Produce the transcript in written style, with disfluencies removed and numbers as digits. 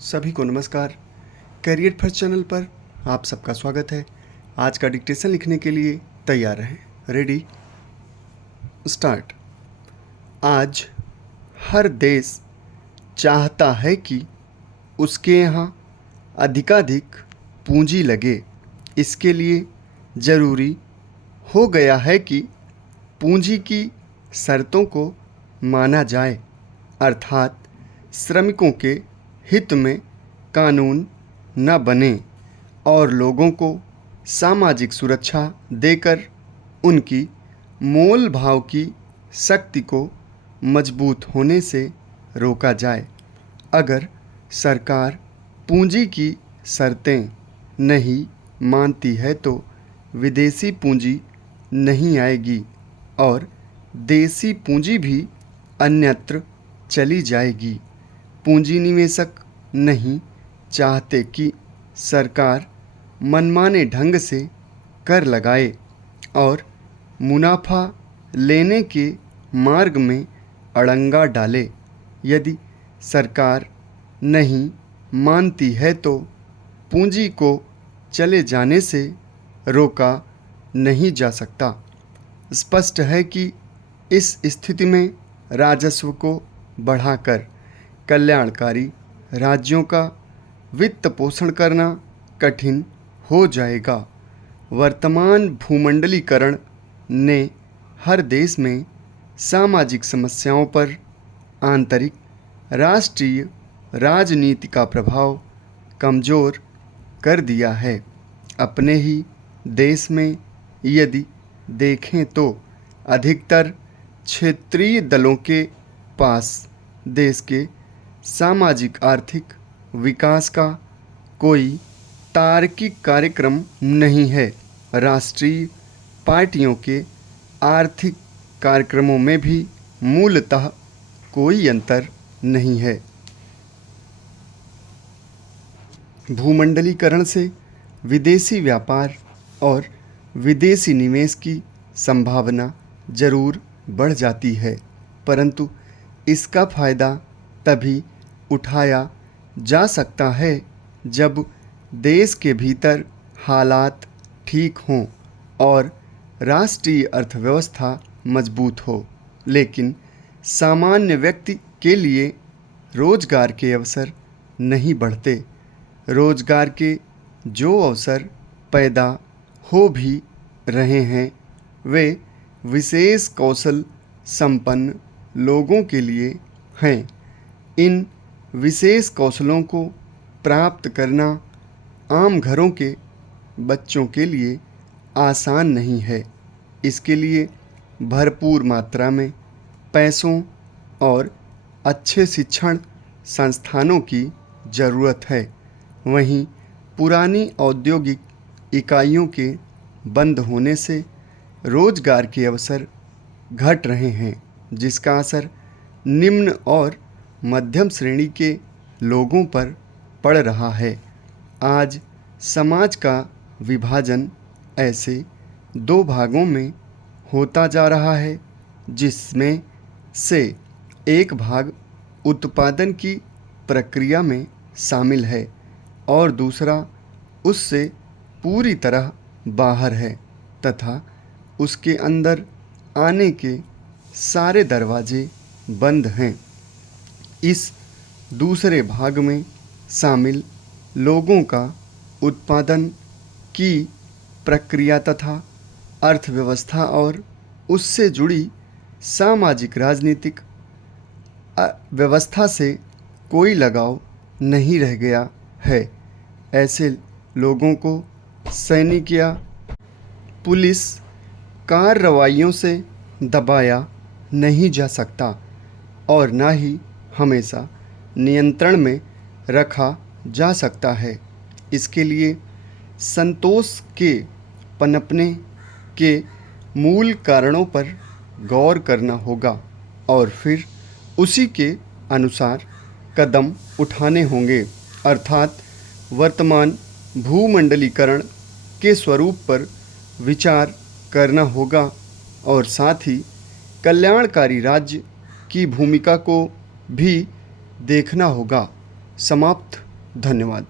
सभी को नमस्कार। करियर फर्स्ट चैनल पर आप सबका स्वागत है। आज का डिक्टेशन लिखने के लिए तैयार रहें। Ready start. आज हर देश चाहता है कि उसके यहाँ अधिकाधिक पूंजी लगे। इसके लिए ज़रूरी हो गया है कि पूंजी की शर्तों को माना जाए, अर्थात श्रमिकों के हित में कानून न बने और लोगों को सामाजिक सुरक्षा देकर उनकी मोल भाव की शक्ति को मजबूत होने से रोका जाए। अगर सरकार पूंजी की शर्तें नहीं मानती है तो विदेशी पूंजी नहीं आएगी और देसी पूंजी भी अन्यत्र चली जाएगी। पूंजी निवेशक नहीं चाहते कि सरकार मनमाने ढंग से कर लगाए और मुनाफा लेने के मार्ग में अड़ंगा डाले। यदि सरकार नहीं मानती है तो पूंजी को चले जाने से रोका नहीं जा सकता। स्पष्ट है कि इस स्थिति में राजस्व को बढ़ाकर कल्याणकारी राज्यों का वित्त पोषण करना कठिन हो जाएगा। वर्तमान भूमंडलीकरण ने हर देश में सामाजिक समस्याओं पर आंतरिक राष्ट्रीय राजनीति का प्रभाव कमज़ोर कर दिया है। अपने ही देश में यदि देखें तो अधिकतर क्षेत्रीय दलों के पास देश के सामाजिक आर्थिक विकास का कोई तार्किक कार्यक्रम नहीं है। राष्ट्रीय पार्टियों के आर्थिक कार्यक्रमों में भी मूलतः कोई अंतर नहीं है। भूमंडलीकरण से विदेशी व्यापार और विदेशी निवेश की संभावना जरूर बढ़ जाती है, परंतु इसका फ़ायदा तभी उठाया जा सकता है जब देश के भीतर हालात ठीक हों और राष्ट्रीय अर्थव्यवस्था मजबूत हो। लेकिन सामान्य व्यक्ति के लिए रोजगार के अवसर नहीं बढ़ते। रोजगार के जो अवसर पैदा हो भी रहे हैं वे विशेष कौशल संपन्न लोगों के लिए हैं। इन विशेष कौशलों को प्राप्त करना आम घरों के बच्चों के लिए आसान नहीं है। इसके लिए भरपूर मात्रा में पैसों और अच्छे शिक्षण संस्थानों की ज़रूरत है। वहीं पुरानी औद्योगिक इकाइयों के बंद होने से रोजगार के अवसर घट रहे हैं, जिसका असर निम्न और मध्यम श्रेणी के लोगों पर पड़ रहा है। आज समाज का विभाजन ऐसे दो भागों में होता जा रहा है, जिसमें से एक भाग उत्पादन की प्रक्रिया में शामिल है और दूसरा उससे पूरी तरह बाहर है तथा उसके अंदर आने के सारे दरवाजे बंद हैं। इस दूसरे भाग में शामिल लोगों का उत्पादन की प्रक्रिया तथा अर्थव्यवस्था और उससे जुड़ी सामाजिक राजनीतिक व्यवस्था से कोई लगाव नहीं रह गया है। ऐसे लोगों को सैनिक या पुलिस कार्रवाइयों से दबाया नहीं जा सकता और न ही हमेशा नियंत्रण में रखा जा सकता है। इसके लिए संतोष के पनपने के मूल कारणों पर गौर करना होगा और फिर उसी के अनुसार कदम उठाने होंगे, अर्थात वर्तमान भूमंडलीकरण के स्वरूप पर विचार करना होगा और साथ ही कल्याणकारी राज्य की भूमिका को भी देखना होगा। समाप्त। धन्यवाद।